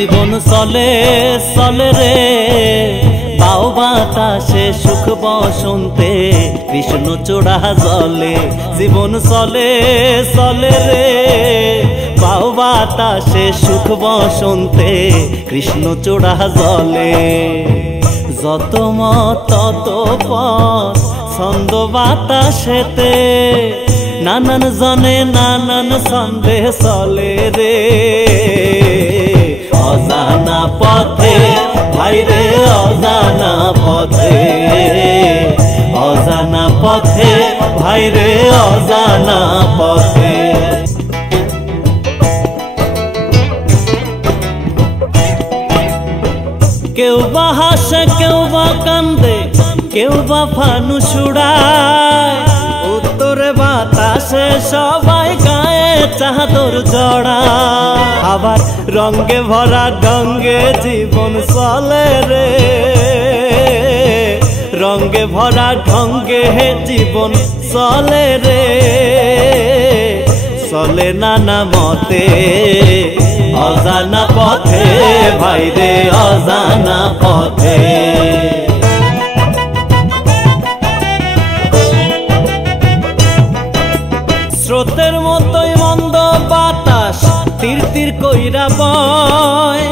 জীবন চলে চলে রে বাউ বাতাসে সুখ বসন্তে কৃষ্ণ চূড়া জলে জীবন চলে চলে রে বাউ বাতাসে সুখ বসন্তে কৃষ্ণ চূড়া জলে যত মত তত পথ ছন্দ বাতাসেতে নানান জনে নানান ছন্দে চলে রে অজানা পথে ভাইরে অজানা পথে অজানা পথে ভাইরে অজানা পথে কেউ বা হাসে কেউ বা কান্দে কেউ বা ফানুস উড়ায় উত্তরে বাতাসে সবাই গায়ে চাদর জড়ায় আবার রঙে ভরা ঢঙ্গে জীবন চলে রে রঙে ভরা ঢঙ্গে জীবন চলে রে চলে নানা মতে অজানা পথে ভাইরে অজানা পথে স্রোতের মতোই মন্দ বাতাস তীর তীর কইরা বয়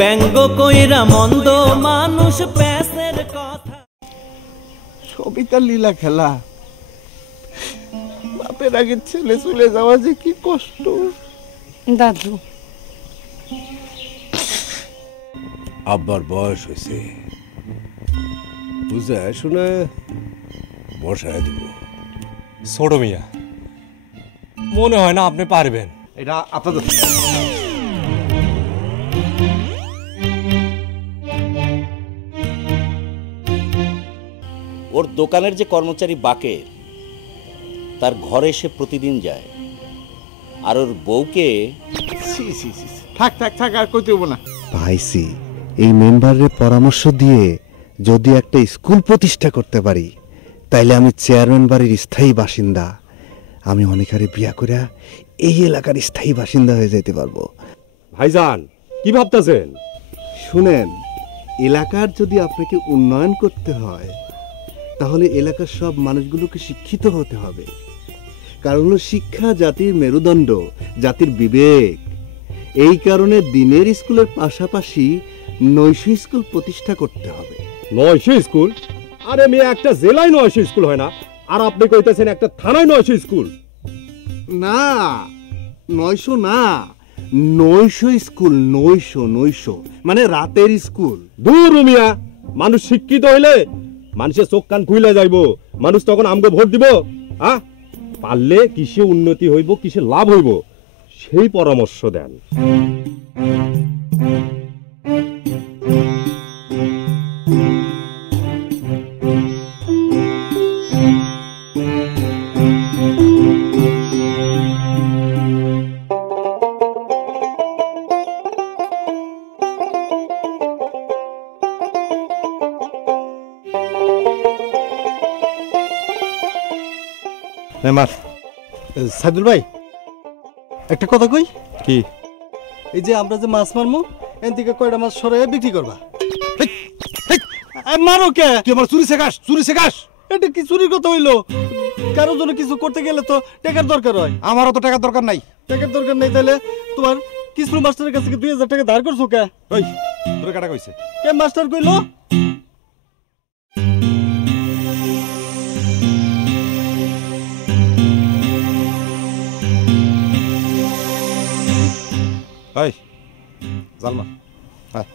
ব্যঙ্গ কইরা মন্দ মানুষ প্যাসের কথা সবই তার লীলা খেলা বাপের আগে ছেলে চলে যাওয়া যে কি কষ্ট দাদু আব্বার বয়স হয়েছে বুঝে শুনে বসায় দিব ছোট মিয়া মনে হয় না আপনি পারবেন এটা আপনাদের ওর দোকানের যে কর্মচারী বাকের তার ঘরে সে প্রতিদিন যায় আর ওর বউকে থাক থাক থাক আর কইতে হবো না ভাইসি এই মেম্বারের পরামর্শ দিয়ে যদি একটা স্কুল প্রতিষ্ঠা করতে পারি তাইলে আমি চেয়ারম্যান বাড়ির স্থায়ী বাসিন্দা আমি অনেকারে বিয়া করে এই এলাকার স্থায়ী বাসিন্দা হয়ে যেতে পারবো ভাইজান কি ভাবতেছেন শুনেন এলাকার যদি আপনাকে উন্নয়ন করতে হয় তাহলে এলাকার সব মানুষগুলোকে শিক্ষিত হতে হবে কারণ হলো শিক্ষা জাতির মেরুদণ্ড জাতির বিবেক এই কারণে দিনের স্কুলের পাশাপাশি নৈশ স্কুল প্রতিষ্ঠা করতে হবে 900 স্কুল আরে মেয়ে একটা জেলায় 900 স্কুল হয় না আর আপনি কইতেছেন একটা থানায় 900 স্কুল না 900 না 900 স্কুল 900 মানে রাতের স্কুল দূর মিয়া মানুষ শিক্ষিত হইলে মানুষের চোখ কান খুইলে যাইব মানুষ তখন আমগো ভোট দিব পারলে কিসে উন্নতি হইব কিসে লাভ হইব সেই পরামর্শ দেন সাইদুল ভাই একটা কথা কই কি এই যে আমরা যে মাছ মারমু এন থেকে কয়টা মাছ সরাইয়া বিক্রি করবা মারো কে তুই আমার চুরি শেখাস এটা কি চুরির কথা হইলো কারোর জন্য কিছু করতে গেলে তো টাকার দরকার হয় আমারও তো টাকার দরকার নাই টাকার দরকার নেই তাহলে তোমার কিসরু মাস্টারের কাছে 2000 টাকা ধার করছো কে ওই তোর কাটা কইছে কে মাস্টার কইলো এই জালমা হ্যাঁ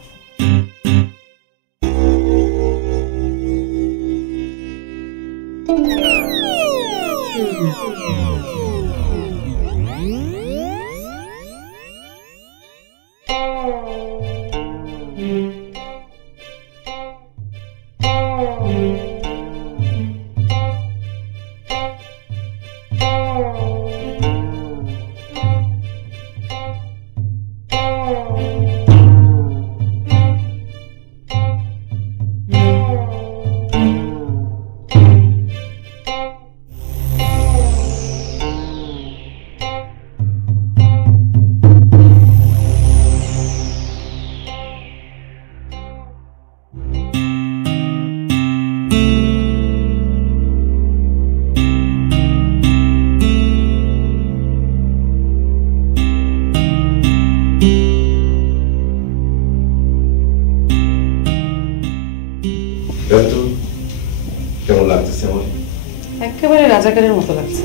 রাজাকারের মতো লাগছে।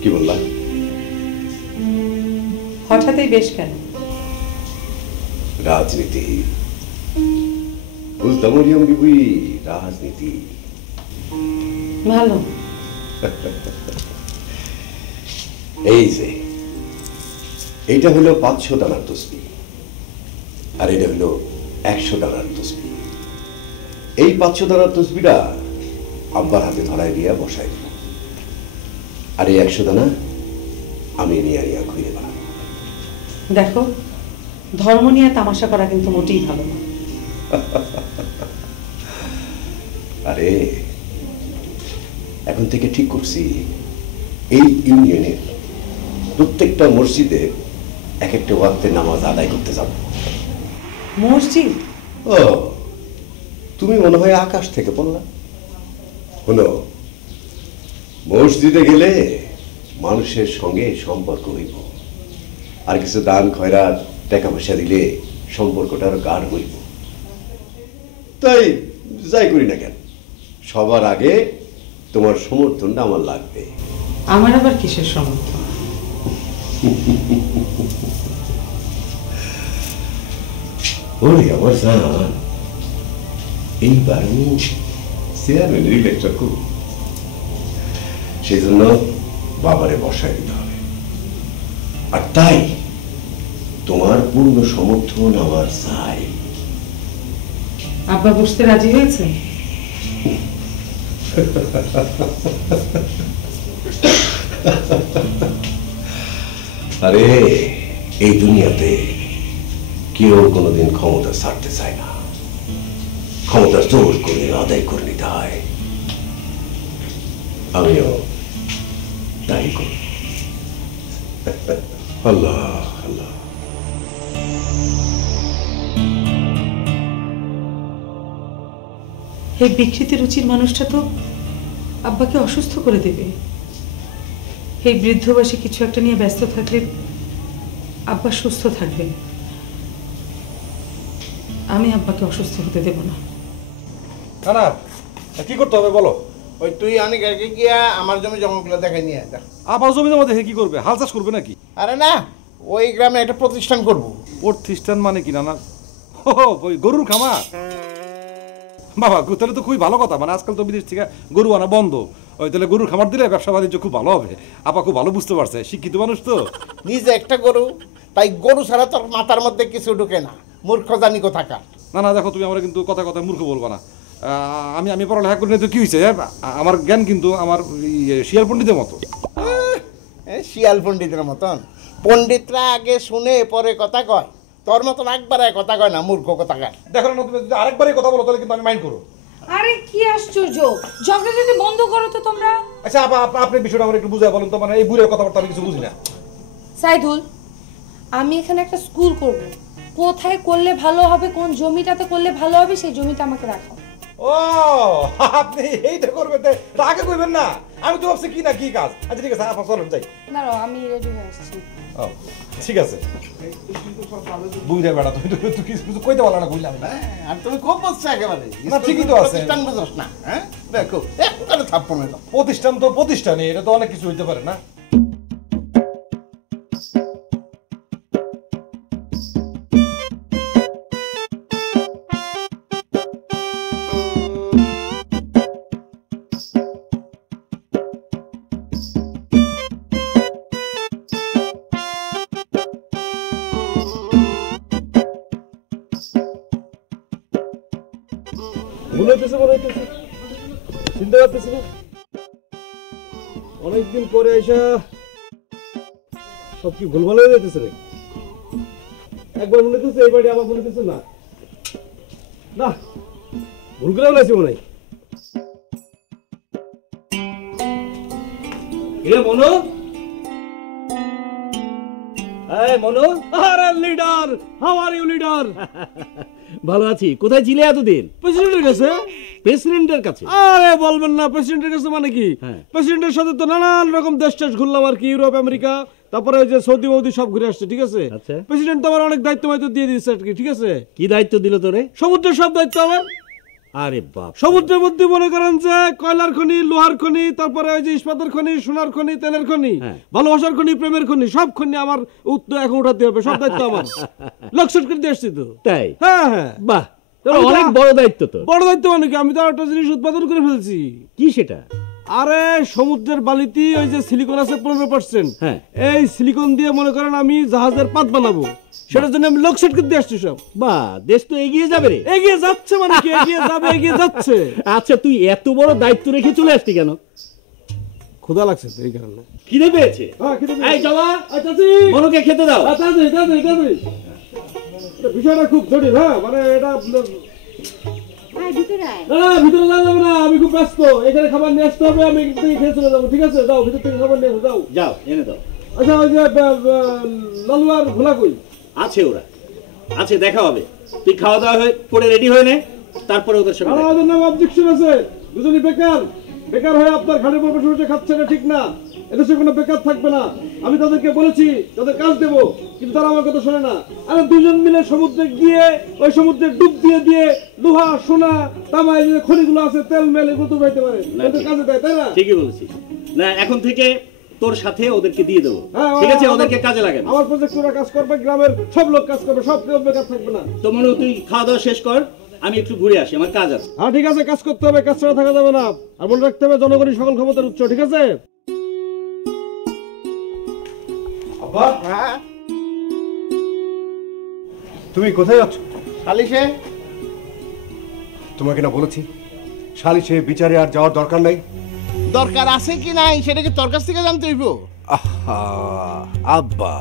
কি বললা? হঠাৎই বেশ কেন? রাজনীতি বুঝতাম, মরিয়ম বিবি, রাজনীতি ভালো। এই যে এইটা হলো 500 দানার তসবি, আর এটা হলো 100 দানার তসবি। এই 500 দানার তসবিটা আব্বার হাতে ধরাই দিয়া বসাই দিল, আর এই 100 দানা আমি নিয়ে নিয়ে ঘুরে বেড়াবো। দেখো, ধর্ম নিয়ে তামাশা করা কিন্তু মোটেই ভালো না। আরে এখন থেকে ঠিক করছি, এই ইউনিয়নের প্রত্যেকটা মসজিদে এক একটা ওয়াক্তের নামাজ আদায় করতে যাব। মসজিদ? ও, তুমি মনে হয় আকাশ থেকে পড়লা। শোনো, মসজিদে গেলে মানুষের সঙ্গে সম্পর্ক হইব, আর কিছু দান খয়রাত টাকা পয়সা দিলে সম্পর্কটা আরো গাঢ় হইব। তাই যাই করি না কেন, সবার আগে তোমার সমর্থনটা আমার লাগবে। আমার আবার কিসের সমর্থন? ওরে আমার জান, এইবার আমি চেয়ারম্যানের ইলেকশন করব, সেই জন্য বাবারে বসায় দিতে হবে, আর তাই তোমার পূর্ণ সমর্থন আমার চাই। আব্বা বসতে রাজি হয়েছে? আরে এই দুনিয়াতে কেউ কোনোদিন ক্ষমতা ছাড়তে চায় না, ক্ষমতা জোর করে আদায় করে নিতে হয়। আমিও তাই করি। আল্লাহ আল্লাহ। এই বিকৃতি রুচির মানুষটা তো আব্বাকে অসুস্থ করে দেবে। এই বৃদ্ধ বয়সে কিছু একটা নিয়ে ব্যস্ত থাকলে আব্বা সুস্থ থাকবে। আমি আব্বাকে অসুস্থ হতে দেব না। না না, কি করতে হবে বলো? ওই তুই অনেক আগে গিয়া আমার জমি জমাগুলো দেখাই নিয়ে দেখ। আবার জমি জমা দেখে কি করবে? হাল চাষ করবে নাকি? আরে না, ওই গ্রামে একটা প্রতিষ্ঠান করব। প্রতিষ্ঠান মানে কি? না না, ওই গরুর খামার? বাবা, তাহলে তো খুবই ভালো কথা। মানে আজকাল তো বিদেশ থেকে গরু আনা বন্ধ, ওই তাহলে গরুর খামার দিলে ব্যবসা বাণিজ্য খুব ভালো হবে। আপা খুব ভালো বুঝতে পারছে, শিক্ষিত মানুষ তো। নিজে একটা গরু, তাই গরু ছাড়া তোর মাথার মধ্যে কিছু ঢুকে না, মূর্খ জানি কোথাকার। না না, দেখো তুমি আমরা কিন্তু কথা কথা মূর্খ বলবা না। আমি পড়ালেখা করি না তো কি হয়েছে? আমার জ্ঞান কিন্তু আমার শিয়াল পণ্ডিতের মতো। শিয়াল পণ্ডিতের মতন? পণ্ডিতরা আগে শুনে পরে কথা কয়, তোর মতন একবার কথা কয় না, মূর্খ কথাকার। দেখো না, তুমি যদি আরেকবারই কথা বলো তাহলে কিন্তু আমি মাইন্ড করো। আরে কি আশ্চর্য, ঝগড়াঝাটি বন্ধ করো তো তোমরা। আচ্ছা আপা, আপনি বিষয়টা আমার একটু বুঝায় বলুন তো। মানে এই বুড়ের কথাবার্তা আমি কিছু বুঝি না। সাইদুল, আমি এখানে একটা স্কুল করব, কোথায় করলে ভালো হবে, কোন জমিটাতে করলে ভালো হবে, সেই জমিটা আমাকে রাখো। ও, আপনি এইটা করবেন? আগে কইবেন না, আমি তো ভাবছি কি না কি কাজ। আচ্ছা ঠিক আছে, আপা চলুন যাই। দাঁড়াও, আমি রেডি হয়ে আসছি। ও ঠিক আছে, বুঝে বেড়া তুমি তো কিছু কইতে পারলা না, বুঝলাম না। আর তুমি খুব বুঝছো একেবারে। না ঠিকই তো আছে। প্রতিষ্ঠান বুঝছ না? হ্যাঁ দেখো, একবারে থাপ্পড় মেলো। প্রতিষ্ঠান তো প্রতিষ্ঠানই, এটা তো অনেক কিছু হইতে পারে না। চিন্তা করতেছি না, অনেকদিন পরে এসা সব কি ভুলভাল হয়ে যেতেছে নাকি? একবার মনে হচ্ছে এই বাড়ি, আবার মনে হচ্ছে না না ভুল করে বলেছি মনে হয়। মনো, মনো, আরে leader, how are you leader? ভালো আছি। কোথায় ছিলে এতদিন? প্রেসিডেন্টের কাছে। প্রেসিডেন্টের কাছে? আরে বলবেন না, প্রেসিডেন্টের কাছে মানে কি? প্রেসিডেন্টের সাথে তো নানান রকম দেশ টেশ ঘুরলাম আর কি, ইউরোপ, আমেরিকা, তারপরে ওই যে সৌদি মৌদি সব ঘুরে আসছে। ঠিক আছে, প্রেসিডেন্ট তো আমার অনেক দায়িত্ব মাইতো দিয়ে দিচ্ছে আর কি। ঠিক আছে, কি দায়িত্ব দিল তোরে? সমুদ্রের সব দায়িত্ব আমার। আরে বাপ, সমুদ্রের মধ্যে মনে করেন যে কয়লার খনি, লোহার খনি, তারপরে ওই যে ইস্পাতের খনি, সোনার খনি, তেলের খনি, ভালোবাসার খনি, প্রেমের খনি, সব খনি আমার উত্তর এখন উঠাতে হবে, সব দায়িত্ব আমার। লক্ষ্য করে দিয়ে আসছি তো। তাই? হ্যাঁ হ্যাঁ। বাহ, অনেক বড় দায়িত্ব তো। বড় দায়িত্ব মানে কি, আমি তো একটা জিনিস উৎপাদন করে ফেলছি। কি সেটা? আরে সমুদ্রের বালিতে ওই যে সিলিকন আছে 15%, এই সিলিকন দিয়ে মনে করেন আমি জাহাজের পাত বানাবো, সেটার জন্য আমি লক্ষ্য করে দিয়ে আসছি সব। বাহ, দেশ তো এগিয়ে যাবে রে। এগিয়ে যাচ্ছে মানে কি, এগিয়ে যাবে, এগিয়ে যাচ্ছে। আচ্ছা, তুই এত বড় দায়িত্ব রেখে চলে আসতি কেন? ক্ষুধা লাগছে তো এই কারণে। খিদে পেয়েছে? এই জবা, মনুকে খেতে দাও। বিষয়টা খুব জটিল। হ্যাঁ, মানে এটা ভিতরে যাবে না, আমি খুব ব্যস্ত, এখানে খাবার নিয়ে আসতে হবে, আমি থেকে খেয়ে চলে যাবো। ঠিক আছে, যাও ভিতর থেকে খাবার নিয়ে যাও। যাও, এনে দাও। আচ্ছা, ওই যে লালু আর ভোলা কই? আছে, ওরা আছে, দেখা হবে। তুই খাওয়া দাওয়া করে রেডি হয়ে নে, তারপরে ওদের সঙ্গে। আমাদের নাম অবজেকশন আছে, দুজনই বেকার। বেকার হয়ে আপনার ঘাড়ের উপর বসে খাচ্ছে, না ঠিক না। এদেশে কোনো বেকার থাকবে না। আমি তাদেরকে বলেছি তাদের কাজ দেবো, কিন্তু তারা আমার কথা শোনে না। আরে দুজন মিলে সমুদ্রে গিয়ে ওই সমুদ্রে ডুব দিয়ে দিয়ে লোহা, সোনা, তামা, এই যে খনিগুলো আছে, তেল মেল, এগুলো তো পাইতে পারে, ওদের কাজে দেয়, তাই না? ঠিকই বলেছিস। না, এখন থেকে তোর সাথে ওদেরকে দিয়ে দেবো। ঠিক আছে, ওদেরকে কাজে লাগান। আমার প্রজেক্টরা কাজ করবে, গ্রামের সব লোক কাজ করবে, সব কেউ বেকার থাকবে না। তো মনে তুই খাওয়া দাওয়া শেষ কর, আমি একটু ঘুরে আসি, আমার কাজ আছে। হ্যাঁ ঠিক আছে, কাজ করতে হবে, কাজ ছাড়া থাকা যাবে না। আর মনে রাখতে হবে জনগণই সকল ক্ষমতার উৎস। ঠিক আছে? তুমি কোথায় যাচ্ছ? সালিশে। তোমাকে না বলেছি সালিশে বিচারে আর যাওয়ার দরকার নাই। দরকার আছে কি নাই সেটা কি তোর কাছ থেকে জানতে হইব? আব্বা,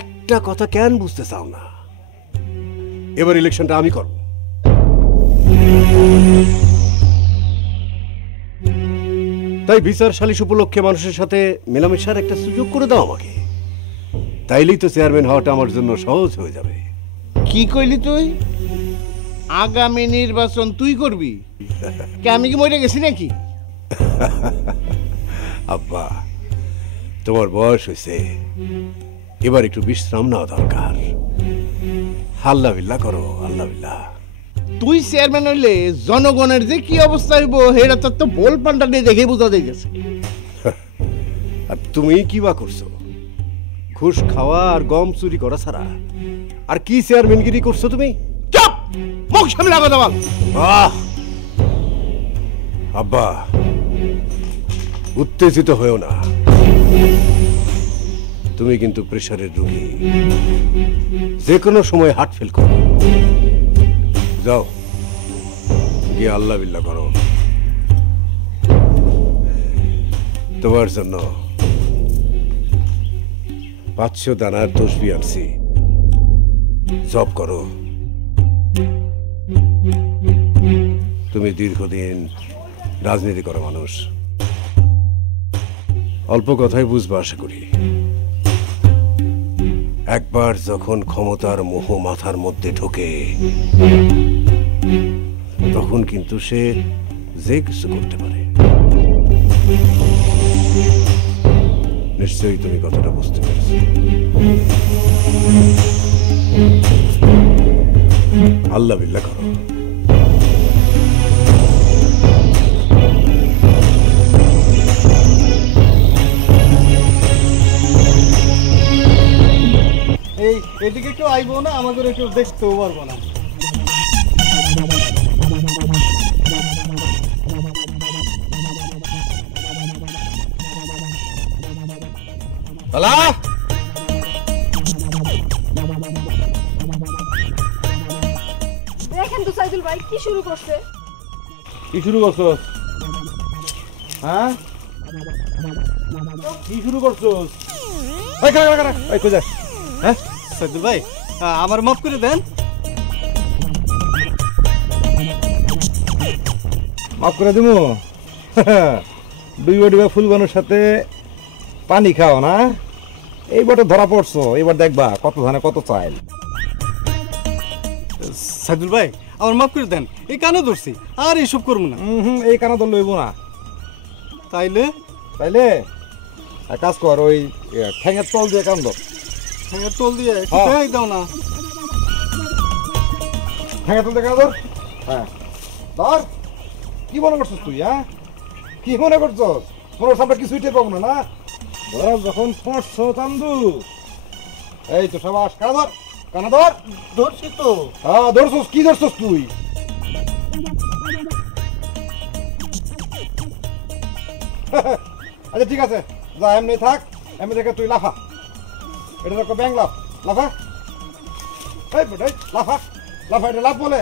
একটা কথা কেন বুঝতে চাও না? এবার ইলেকশনটা আমি করব। তাই বিচার সালিশ উপলক্ষে মানুষের সাথে মেলামেশার একটা সুযোগ করে দাও আমাকে। তাইলেই তো চেয়ারম্যান হওয়াটা আমার জন্য সহজ হয়ে যাবে। কি কইলি তুই? আগামী নির্বাচন তুই করবি? কে, আমি কি মরে গেছি নাকি? আব্বা, তোমার বয়স হয়েছে, এবার একটু বিশ্রাম নেওয়া দরকার। আল্লাহ বিল্লাহ করো, আল্লাহ বিল্লাহ। তুই চেয়ারম্যান হইলে জনগণের যে কি অবস্থা হইব সেটা তোর তো বল পাল্টা দিয়ে দেখে বোঝা যাইতেছে। আর তুমি কি বা করছো? ঘুষ খাওয়া আর গম চুরি করা ছাড়া আর কি চেয়ারম্যানগিরি করছো তুমি? চুপ, মুখ সামনে লাগা দেওয়াল। আব্বা, উত্তেজিত হয়েও না। তুমি কিন্তু প্রেসারের রোগী, যে কোনো সময় হার্ট ফেল করো। যাও গিয়ে আল্লাহ বিল্লাহ করো। তোমার জন্য 500 দানার তসবি আনছি, জব করো। তুমি দীর্ঘদিন রাজনীতি করো মানুষ, অল্প কথাই বুঝবা আশা করি। একবার যখন ক্ষমতার মোহ মাথার মধ্যে ঢোকে তখন কিন্তু সে যে কিছু করতে পারে। নিশ্চয়ই তুমি কথাটা বুঝতে পেরেছো। আল্লাহ বিল্লাহ করো। এই এদিকে কেউ আইবো না, আমাদের কেউ দেখতেও পারবো না। দেখেন তো সাইদুল ভাই কি শুরু করছে। কি শুরু করছো? হ্যাঁ, কি শুরু করছো? হ্যাঁ সাইদুল ভাই, আমার মাফ করে দেন। মাফ করে দিব? 2 বডি ফুলবানোর সাথে পানি খাও না? এইবার তো ধরা পড়ছো, এবার দেখবা কত ধানে কত চাইল। সাইদুল ভাই, আমার মাফ করে দেন, এই কানে ধরছি, আর এইসব করবো না। এই কানা ধর লইব না। তাইলে তাইলে এক কাজ কর, ওই ঠ্যাঙের তল দিয়ে কান ধর। ঠ্যাঙের তল দিয়ে? দাও না, ঠ্যাঙের তল দিয়ে কান ধর। হ্যাঁ ধর। কি মনে করছিস তুই? হ্যাঁ কি মনে করছস? কোনো সামনে কিছুই টের পাবো না না? ধর যখন পড়ছ চান্দু, এই তো সাবাস, কানা ধর, কানা ধর। ধরছি তো। হ্যাঁ ধরছস। কি ধরছস তুই? আচ্ছা ঠিক আছে, যা এমনি থাক, এমনি থেকে তুই লাফা। এটা দেখো ব্যাং লাফ, লাফা। এই বেটা লাফা, লাফা, এটা লাফ বলে।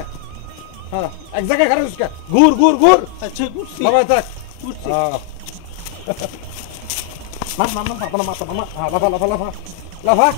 হ্যাঁ এক জায়গায় খারাপ উসকা, ঘুর ঘুর ঘুর। আচ্ছা ঘুরছি। লাফা থাক। ঘুরছি। মার মার মার, মাথা মাথা মার। হ্যাঁ লাফা লাফা লাফা লাফা।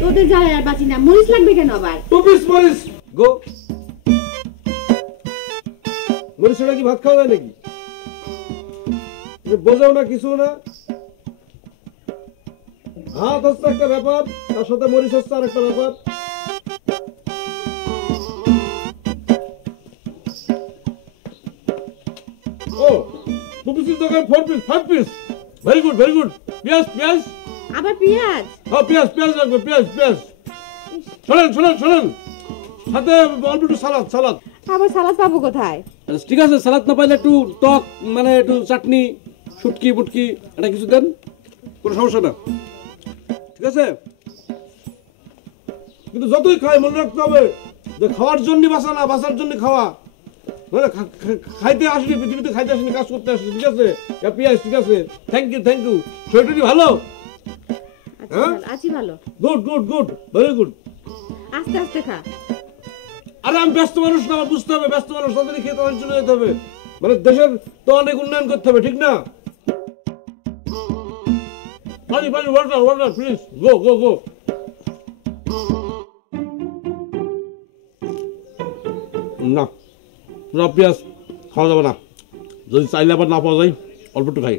তোদের জ্বালায় আর বাঁচি না। মরিচ লাগবে কেন আবার? টুপিস মরিচ গো। মরিচ ছাড়া কি ভাত খাওয়া যায় নাকি? বোঝাও না কিছু না। ভাত হচ্ছে একটা ব্যাপার, তার সাথে মরিচ হচ্ছে আর একটা ব্যাপার। ও টুপিসের দোকান 4 piece 5 piece. Very good very good. পেঁয়াজ পেঁয়াজ। আবার পেঁয়াজ? হ্যাঁ পেঁয়াজ পেঁয়াজ লাগবে, পেঁয়াজ পেঁয়াজ। শোনেন শোনেন শোনেন, সাথে অল্প একটু সালাদ সালাদ। আবার সালাদ পাবো কোথায়? ঠিক আছে, সালাদ না পাইলে একটু টক, মানে একটু চাটনি, শুটকি বুটকি এটা কিছু দেন, কোনো সমস্যা না। ঠিক আছে, কিন্তু যতই খাই মনে রাখতে হবে যে খাওয়ার জন্য বাঁচা না, বাঁচার জন্য খাওয়া। মানে খাইতে আসিনি, পৃথিবীতে খাইতে আসিনি, কাজ করতে আসিনি। ঠিক আছে পেঁয়াজ, ঠিক আছে। Thank you thank you. শরীরটা ভালো? হ্যাঁ আছি ভালো। Good good good very good. আস্তে আস্তে খা। আরে আমি ব্যস্ত মানুষ না, আমার বুঝতে হবে ব্যস্ত মানুষ, তাড়াতাড়ি খেয়ে তাড়াতাড়ি চলে যেতে হবে। মানে দেশের তো অনেক উন্নয়ন করতে হবে, ঠিক না? পানি পানি, ওয়াটার ওয়াটার প্লিজ, গো গো গো। না পুরো পেঁয়াজ খাওয়া যাবে না, যদি চাইলে আবার না পাওয়া যায় অল্প একটু খাই।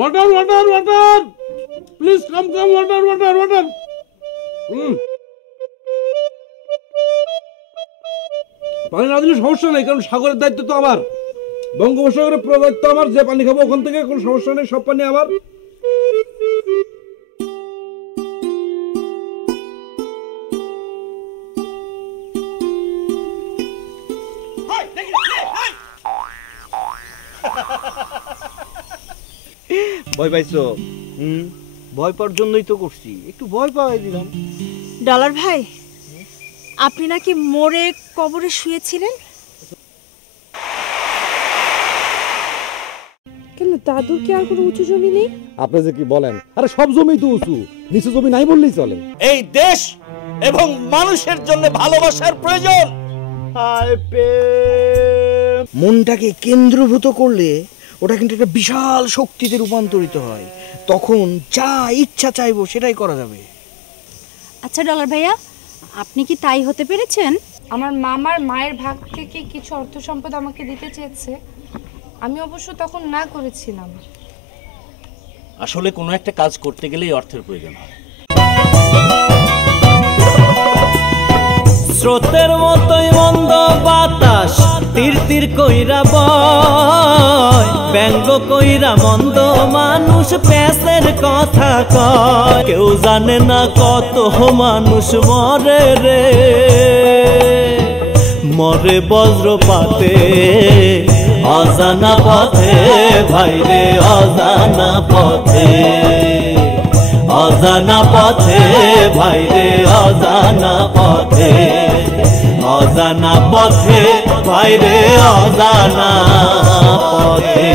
Water, water, water! Please come, come, water, water, water! পানি না দিলে সমস্যা নেই, কারণ সাগরের দায়িত্ব তো আমার, বঙ্গোপসাগরের পুরো দায়িত্ব আমার। যে পানি খাবো ওখান থেকে কোনো সমস্যা নেই, সব পানি আমার। ভয় পাইছো? ভয় পাওয়ার জন্যই তো করছি, একটু ভয় পাওয়াই দিলাম। ডলার ভাই, আপনি নাকি মরে কবরে শুয়েছিলেন? কেন দাদুর কি আর কোনো উঁচু জমি নেই? আপনি যে কি বলেন? আরে সব জমি তো উঁচু, নিচু জমি নাই বললেই চলে। এই দেশ এবং মানুষের জন্য ভালোবাসার প্রয়োজন। মনটাকে কেন্দ্রভূত করলে ওটা কিন্তু একটা বিশাল শক্তিতে রূপান্তরিত হয়, তখন যা ইচ্ছা চাইবো সেটাই করা যাবে। আচ্ছা ডলার ভাইয়া, আপনি কি তাই হতে পেরেছেন? আমার মামার মায়ের ভাগ থেকে কিছু অর্থ সম্পদ আমাকে দিতে চেয়েছে, আমি অবশ্য তখন না করেছিলাম। আসলে কোনো একটা কাজ করতে গেলেই অর্থের প্রয়োজন হয়। স্রোতের মতোই মন্দ বাতাস তীর তীর কইরা বয়, ব্যঙ্গ কইরা মন্দ মানুষ প্যাসের কথা কয়। কেউ জানে না কত মানুষ মরে রে, মরে বজ্রপাতে অজানা পথে, ভাইরে অজানা পথে, অজানা পথে, ভাইরে অজানা পথে, অজানা পথে, ভাইরে অজানা পথে।